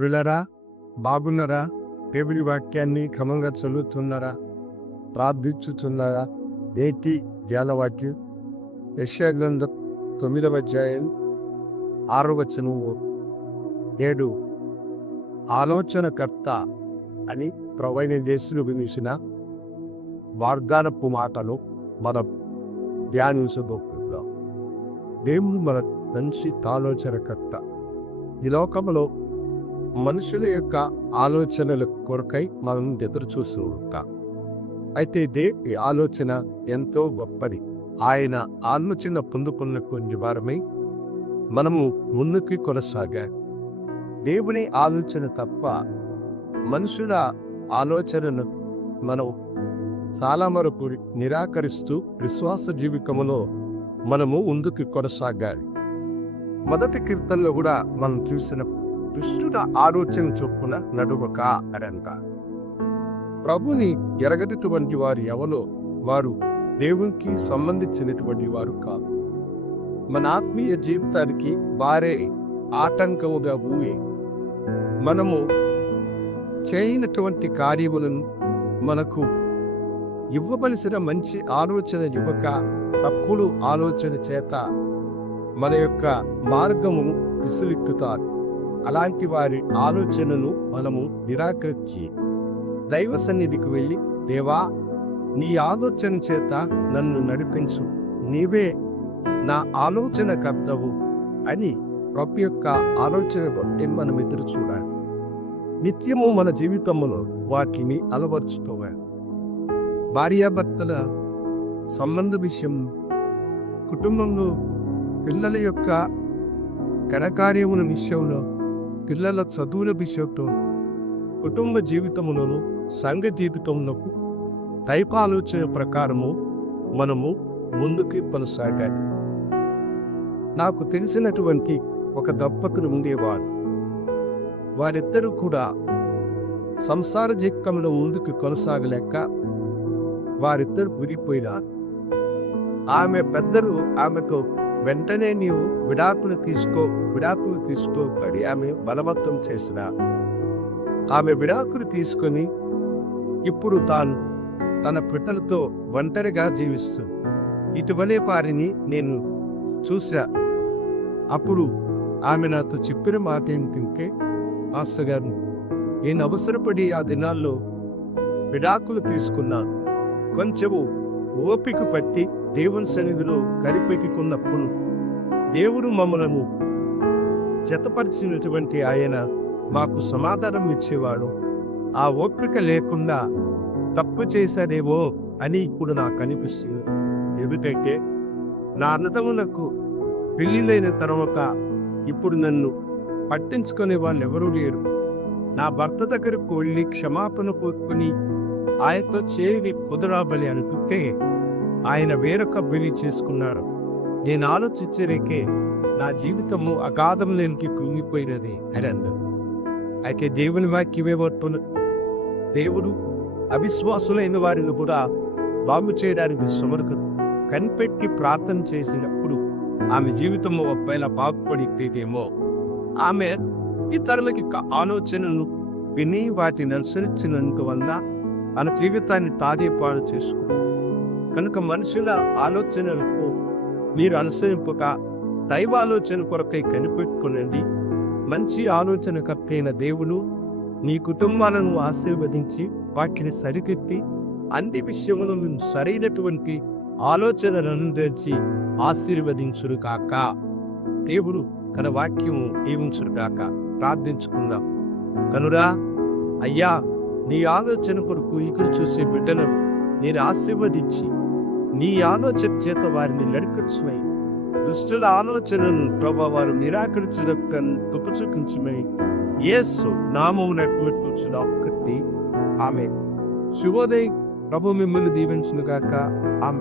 ప్రియులారా, బాగున్నారా? దేవుని వాక్యాన్ని క్రమంగా చదువుతున్నారా? ప్రార్థించుతున్నారా? నేటి ధ్యానవాక్యం యెషయా గ్రంథం 9వ అధ్యాయం 6వ వచనం. నేడు ఆలోచనకర్త అని ప్రభువైన యేసు గురించిన వాగ్దానపు మాటలు మనం ధ్యానించబోతున్నాం. దేవుడు మన మంచి ఆలోచనకర్త. ఈ లోకంలో మనుషుల యొక్క ఆలోచనల కొరకై మనం ఎదురు చూస్తూ ఉంటాం. అయితే దేవుని ఆలోచన ఎంతో గొప్పది. ఆయన ఆలోచన పొందుకున్న కొన్ని వారమై మనము ముందుకి కొనసాగాలి. దేవుని ఆలోచన తప్ప మనుషుల ఆలోచనను మనం చాలా వరకు నిరాకరిస్తూ విశ్వాస జీవితంలో మనము ముందుకు కొనసాగాలి. మొదటి కీర్తనలో కూడా మనం చూసిన దుష్టుల ఆలోచన చొప్పున నడువక అనంట. ప్రభుని ఎరగనటువంటి వారు ఎవరో వారు దేవునికి సంబంధించినటువంటి వారు కాదు. మన ఆత్మీయ జీవితానికి వారే ఆటంకముగా ఊగి మనము చేయనటువంటి కార్యములను మనకు ఇవ్వవలసిన మంచి ఆలోచన ఇవ్వక తప్పుడు ఆలోచన చేత మన యొక్క మార్గము దిశలెక్కుతారు. అలాంటి వారి ఆలోచనను మనము నిరాకరించి దైవ సన్నిధికి వెళ్ళి, దేవా, నీ ఆలోచన చేత నన్ను నడిపించు, నీవే నా ఆలోచన కర్తవు అని ప్రభు యొక్క ఆలోచన బట్టి మనం ఎదురు చూడాలి. నిత్యము మన జీవితంలో వాటిని అలవర్చుకోవాలి. భార్యాభర్తల సంబంధ విషయం, కుటుంబంలో పిల్లల యొక్క ఘనకార్యముల విషయంలో, పిల్లల చదువుల విషయంలో, కుటుంబ జీవితంలోను సంఘ జీవితంలో దైవ ఆలోచన ప్రకారము మనము ముందుకు కొనసాగాలి. నాకు తెలిసినటువంటి ఒక దంపతులు ఉండేవారు. వారిద్దరూ కూడా సంసార జీవితంలో ముందుకు కొనసాగలేక వారిద్దరు విడిపోయినారు. ఆమె పెద్దలు ఆమెతో వెంటనే నీవు విడాకులు తీసుకోబడి ఆమె బలవంతం చేసిన ఆమె విడాకులు తీసుకొని ఇప్పుడు తాను తన పిల్లలతో ఒంటరిగా జీవిస్తుంది. ఇటీవలే వారిని నేను చూశా. అప్పుడు ఆమె నాతో చెప్పిన మాట ఏంటంటే, మాస్టర్ గారు, నేను అవసరపడి ఆ దినాల్లో విడాకులు తీసుకున్నాను. కొంచెము ఓపిక పట్టి దేవుని సన్నిధిలో కనిపెట్టుకున్నప్పుడు దేవుడు మమ్మలను జతపరిచినటువంటి ఆయన మాకు సమాధానం ఇచ్చేవాడు. ఆ ఓపిక లేకుండా తప్పు చేశానేమో అని ఇప్పుడు నాకు అనిపిస్తుంది. ఎందుకంటే నా అన్నదమ్ములకు పెళ్లిలైన తర్వాత ఇప్పుడు నన్ను పట్టించుకునే వాళ్ళు ఎవరూ లేరు. నా భర్త దగ్గరకు వెళ్ళి క్షమాపణ కోరుకుని ఆయనతో చేరి కుదరాబలి అనుకుంటే ఆయన వేరొక పెళ్లి చేసుకున్నారు. నేను ఆలోచించరేకే నా జీవితము అగాధంలోనికి కుంగిపోయినది అని అన్నారు. అయితే దేవుని వాక్యమే వర్తులు, దేవుడు అవిశ్వాసులైన వారిని కూడా బాగు చేయడానికి సమర్థుడు. కనిపెట్టి ప్రార్థన చేసినప్పుడు ఆమె జీవితంలో ఒకవేళ బాగుపడితేమో ఆమె ఇతరులకి ఆలోచనలు విని వాటిని అనుసరించినందువల్ల తన జీవితాన్ని తాదేపాడు చేసుకో. కనుక మనుషుల ఆలోచనలకు మీరు అనుసరింపక దైవ ఆలోచన కొరకై కనిపెట్టుకునండి. మంచి ఆలోచనకర్తైన దేవుడు నీ కుటుంబాలను ఆశీర్వదించి వాటిని సరిదిద్ది అన్ని విషయములను మేము సరైనటువంటి ఆలోచనలను తెచ్చి ఆశీర్వదించురు కాక. దేవుడు తన వాక్యము దీవించురు కాక. ప్రార్థించుకుందాం. కనురా అయ్యా, నీ ఆలోచన కొరకు ఎదురు చూసే బిడ్డలను నేను ఆశీర్వదించి నీ ఆలోచన చేత వారిని నడిపించుమై, దుష్టుల ఆలోచనను ప్రభు వారు నిరాకరించడం చూపించుమై యేసు నామమున ఒక్కటి. ఆమె శుభోదయం. ప్రభు మిమ్మల్ని దీవించును గాక. ఆమె